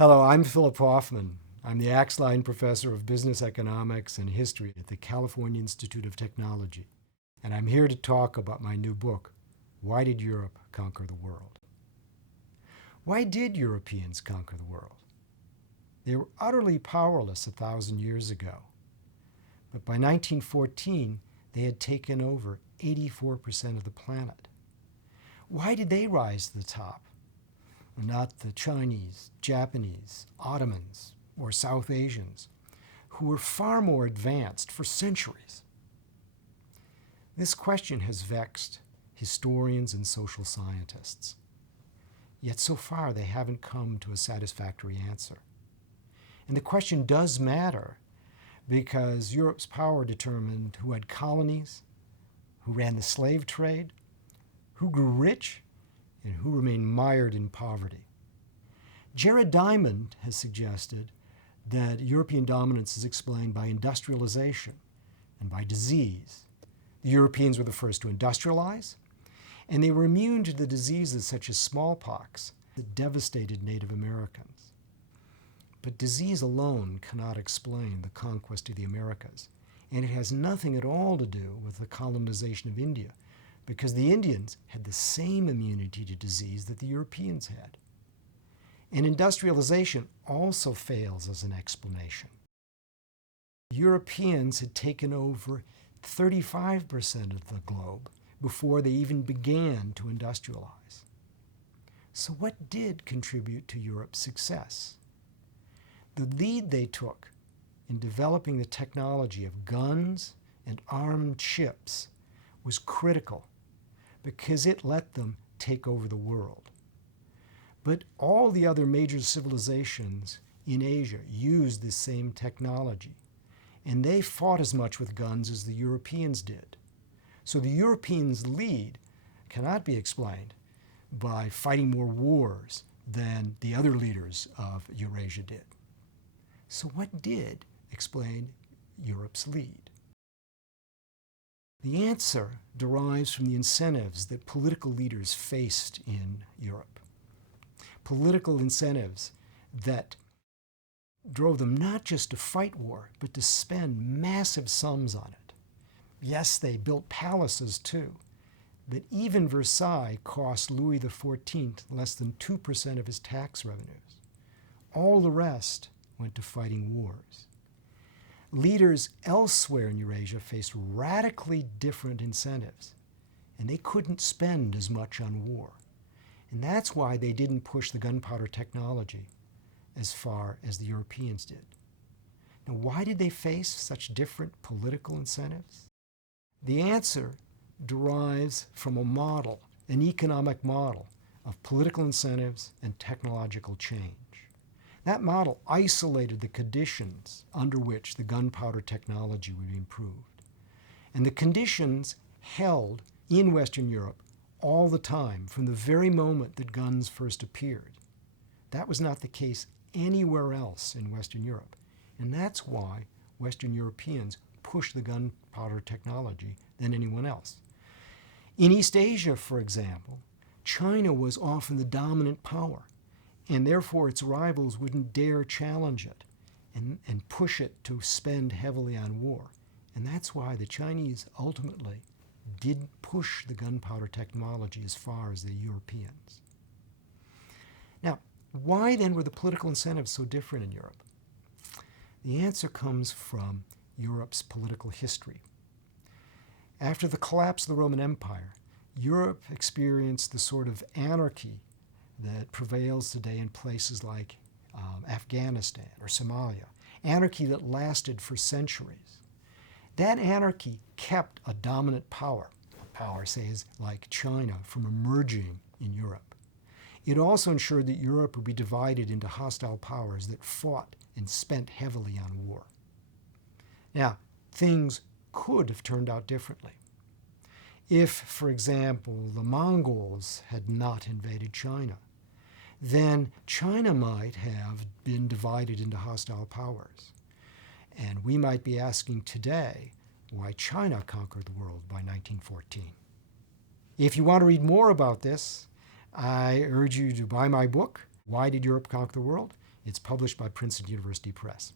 Hello, I'm Philip Hoffman. I'm the Axline Professor of Business Economics and History at the California Institute of Technology. And I'm here to talk about my new book, Why Did Europe Conquer the World? Why did Europeans conquer the world? They were utterly powerless 1,000 years ago. But by 1914, they had taken over 84% of the planet. Why did they rise to the top? Not the Chinese, Japanese, Ottomans, or South Asians, who were far more advanced for centuries. This question has vexed historians and social scientists. Yet so far they haven't come to a satisfactory answer. And the question does matter because Europe's power determined who had colonies, who ran the slave trade, who grew rich, and who remained mired in poverty. Jared Diamond has suggested that European dominance is explained by industrialization and by disease. The Europeans were the first to industrialize, and they were immune to the diseases such as smallpox that devastated Native Americans. But disease alone cannot explain the conquest of the Americas, and it has nothing at all to do with the colonization of India, because the Indians had the same immunity to disease that the Europeans had. And industrialization also fails as an explanation. Europeans had taken over 35% of the globe before they even began to industrialize. So what did contribute to Europe's success? The lead they took in developing the technology of guns and armed ships was critical because it let them take over the world. But all the other major civilizations in Asia used this same technology, and they fought as much with guns as the Europeans did. So the Europeans' lead cannot be explained by fighting more wars than the other leaders of Eurasia did. So what did explain Europe's lead? The answer derives from the incentives that political leaders faced in Europe. Political incentives that drove them not just to fight war, but to spend massive sums on it. Yes, they built palaces too, but even Versailles cost Louis XIV less than 2% of his tax revenues. All the rest went to fighting wars. Leaders elsewhere in Eurasia faced radically different incentives, and they couldn't spend as much on war. And that's why they didn't push the gunpowder technology as far as the Europeans did. Now, why did they face such different political incentives? The answer derives from a model, an economic model of political incentives and technological change. That model isolated the conditions under which the gunpowder technology would be improved. And the conditions held in Western Europe all the time from the very moment that guns first appeared. That was not the case anywhere else in Western Europe. And that's why Western Europeans pushed the gunpowder technology than anyone else. In East Asia, for example, China was often the dominant power, and therefore its rivals wouldn't dare challenge it and push it to spend heavily on war. And that's why the Chinese ultimately didn't push the gunpowder technology as far as the Europeans. Now, why then were the political incentives so different in Europe? The answer comes from Europe's political history. After the collapse of the Roman Empire, Europe experienced the sort of anarchy that prevails today in places like Afghanistan or Somalia, anarchy that lasted for centuries. That anarchy kept a dominant power, say, like China, from emerging in Europe. It also ensured that Europe would be divided into hostile powers that fought and spent heavily on war. Now, things could have turned out differently. If, for example, the Mongols had not invaded China, then China might have been divided into hostile powers. And we might be asking today why China conquered the world by 1914. If you want to read more about this, I urge you to buy my book, Why Did Europe Conquer the World? It's published by Princeton University Press.